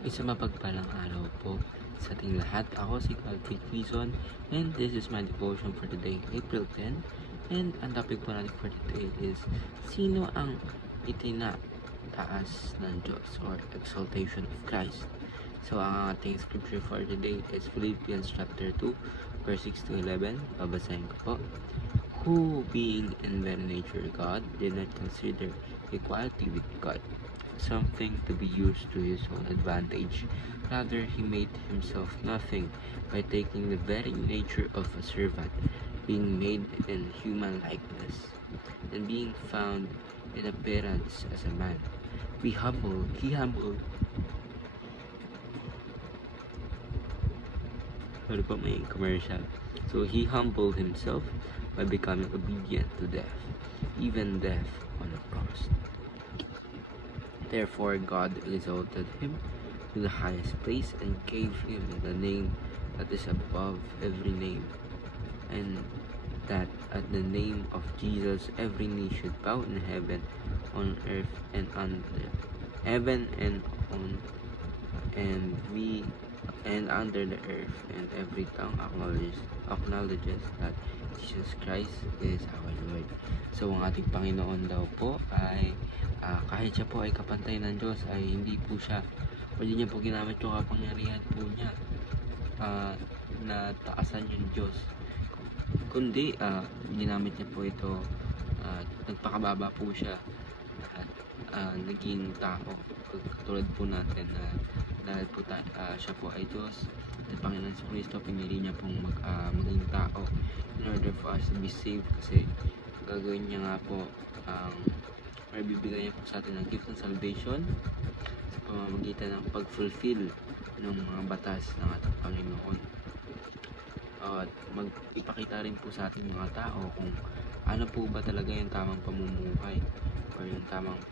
Isang mapagpalang araw po sa ating lahat. Ako si Calvin Quizon and this is my devotion for today, April 10. And ang topic po natin for today is sino ang itinataas ng Diyos or exaltation of Christ. So ang ating scripture for today is Philippians chapter 2 verse 6 to 11. Babasahin ko po. Who, being in very nature God, did not consider equality with God something to be used to his own advantage. Rather, he made himself nothing by taking the very nature of a servant, being made in human likeness, and being found in appearance as a man. He humbled may commercial. So he humbled himself by becoming obedient to death, even death on a cross. Therefore God exalted him to the highest place and gave him the name that is above every name, and that at the name of Jesus every knee should bow in heaven, on earth, and under heaven, and on and under the earth, and every tongue acknowledges that Jesus Christ is our Lord. So ang ating Panginoon daw po ay kahit siya po ay kapantay ng Diyos, ay hindi po siya, pwede niya po ginamit yung kapangyarihan po niya na taasan yung Diyos, kundi ginamit niya po ito, nagpakababa po siya at naging tao katulad po natin na dahil po siya po ay Diyos at Panginoon sa Kristo, pinili niya pong maging tao in order for us to be saved, kasi gagawin niya nga po or bibigay niya po sa atin ang gift ng salvation sa pamamagitan ng pag-fulfill ng mga batas ng ating Panginoon, at ipakita rin po sa ating mga tao kung ano po ba talaga yung tamang pamumuhay or yung tamang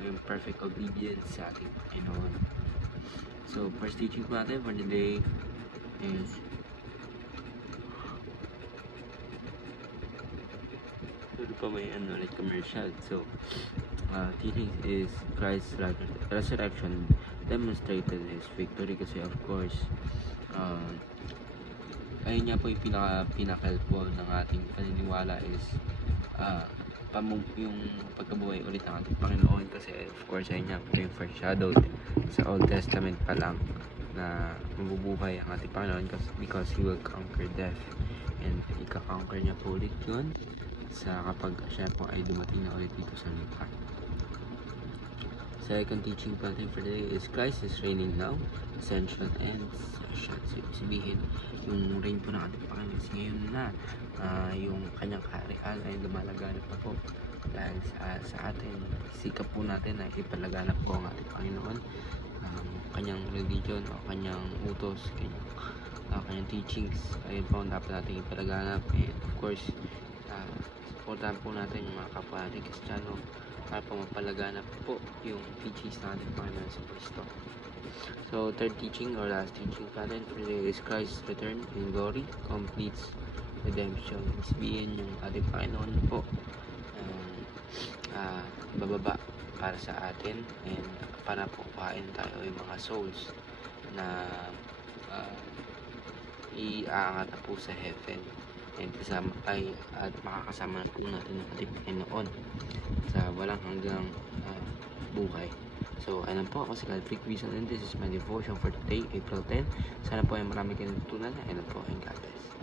yung perfect obedience sa ating Panginoon. So first teaching po natin for the day is may like commercial. So teaching is Christ's resurrection demonstrated his victory, kasi of course ayun nga po yung pinakal po ng ating paniniwala is yung pagkabuhay ulit ng ating Panginoon, kasi of course ayun nga po yung foreshadowed sa Old Testament pa lang na mabubuhay ang ating Panginoon because He will conquer death, and ika-conquer niya po ulit yun sa kapag siya po ay dumating na ulit dito sa lupa. Second teaching natin for today is Christ is reigning now, ascension and session. So sabihin, yung reign po ng ating Panginoon ngayon na yung kanyang kaharian ay lumalaganap na po dahil sa atin. Sikap po natin na ipalaganap po ang ating Panginoon, kanyang religion o kanyang utos, kanyang teachings. Ayun po ang dapat natin ipalaganap, and of course supportahan po natin yung mga kapwa natin Kristiyano para po mapalaganap po yung teachings ng ating Panginoon sa Kristo. So third teaching or last teaching natin for today is Christ's return in glory completes redemption. Sabihin yung ating Panginoon po bababa para sa atin, and para po kuhain tayo yung mga souls na iaangat na po sa heaven, and at makakasama na po natin ang ating Panginoon sa walang hanggang buhay. So ayun po, ako si Calvin Quizon and this is my devotion for today, April 10. Sana po ay marami kayong natutunan, and po, and God bless.